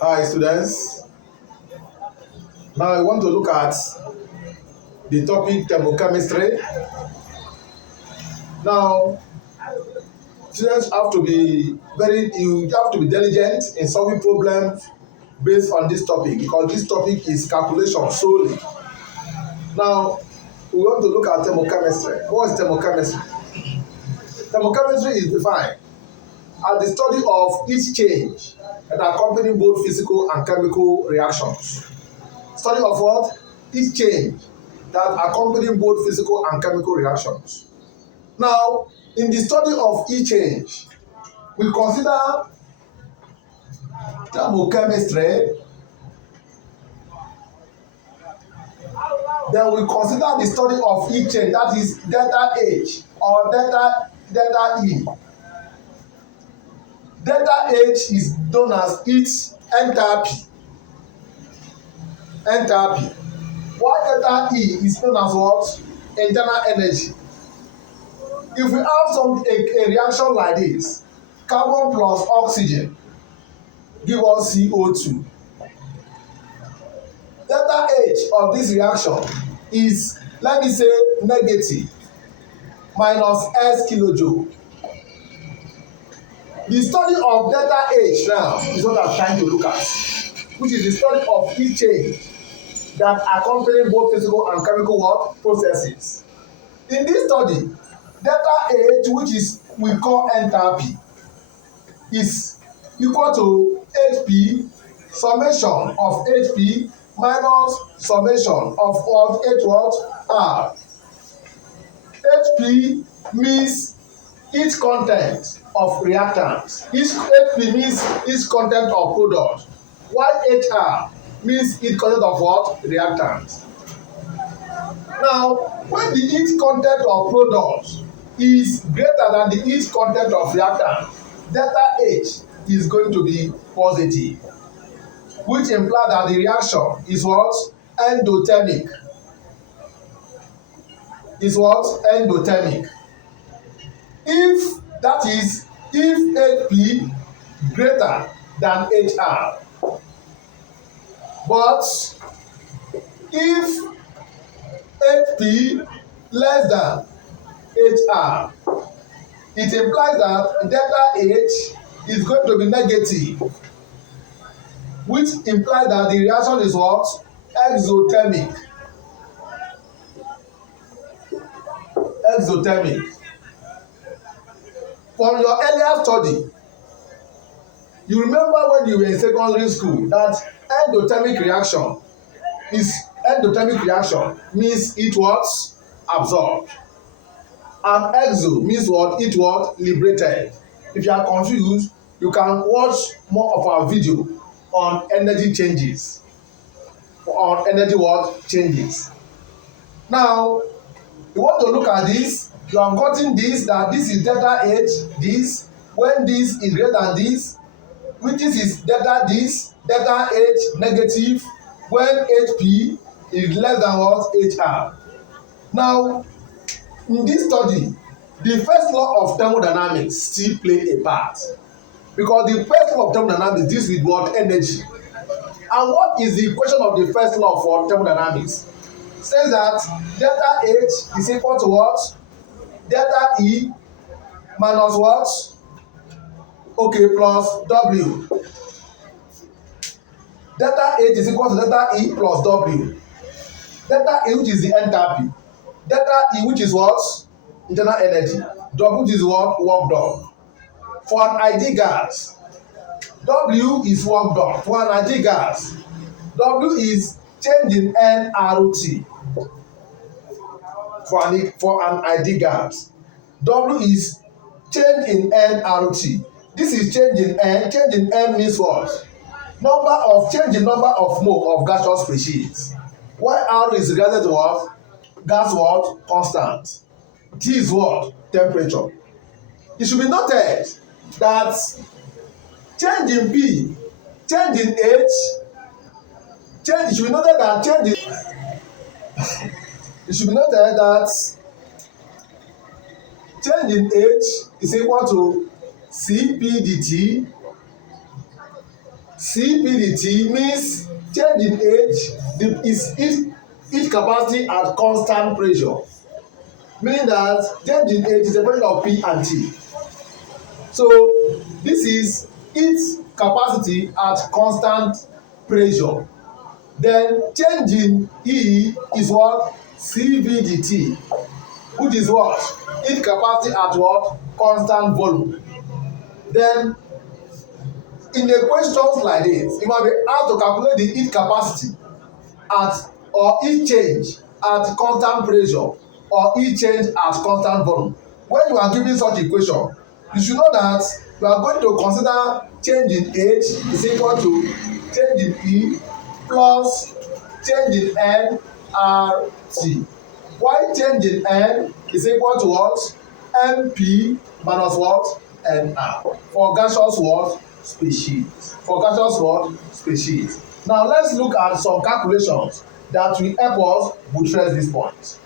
Hi students, now I want to look at the topic thermochemistry. Now students have to be you have to be diligent in solving problems based on this topic because this topic is calculation solely. Now we want to look at thermochemistry. What is thermochemistry? Thermochemistry is defined as the study of heat change that accompany both physical and chemical reactions. Study of what? Heat change that accompany both physical and chemical reactions. Now, in the study of heat change, we consider thermochemistry, then we consider the study of heat change, that is delta H or delta E. Delta H is known as heat enthalpy. While delta E is known as what? Internal energy. If we have a reaction like this, carbon plus oxygen give us CO2. Delta H of this reaction is, let me say, negative minus S kilojoule. The study of delta H now is what I'm trying to look at, which is the study of heat change that accompany both physical and chemical work processes. In this study, delta H, which is we call enthalpy, is equal to HP summation of HP minus summation of what H what R. HP means each content of reactant. Each HP means each content of product, while HR means each content of what? Reactant. Now, when the heat content of product is greater than the heat content of reactant, delta H is going to be positive, which implies that the reaction is what? Endothermic. Endothermic. If that is, if HP greater than HR, but if HP less than HR, it implies that delta H is going to be negative, which implies that the reaction is what? Exothermic. From your earlier study, you remember when you were in secondary school that endothermic reaction means it was absorbed, and exo means what? It was liberated. If you are confused, you can watch more of our video on energy changes. Now, you want to look at this. You have gotten this, that this is delta H, this, when this is greater than this, which this is delta H negative, when HP is less than what? HR. Now, in this study, the first law of thermodynamics still play a part, because the first law of thermodynamics deals with what? Energy. And what is the equation of the first law for thermodynamics? Says that delta H is equal to what? Delta E minus what? Okay, plus W. Delta H is equal to delta E plus W. Delta E, which is the enthalpy. Delta E, which is what? Internal energy. W, which is what? Work done. For an ideal gas, W is work done. For an ideal gas, W is change in nRT. For an ideal gas, W is change in nRT. This is change in N. Change in N means what? Change in number of mole of gaseous species. While R is regarded to what? Gas what? Constant. T is what? Temperature. It should be noted that change in P, change in H, it should be noted that change in H is equal to Cp dt CPDT means change in H is each capacity at constant pressure, meaning that change in H is a function of P and T. So this is each capacity at constant pressure. Then change in E is what? CVDT, which is what? Each capacity at what? Constant volume. Then in a questions like this, you might be asked to calculate the heat capacity at or heat change at constant pressure or heat change at constant volume. When you are given such equation, you should know that you are going to consider change in H is equal to change in E plus change in N R T. Why change in N is equal to what? MP minus what? NR. For gaseous what? Species. For gaseous what? Species. Now let's look at some calculations that will help us buttress this point.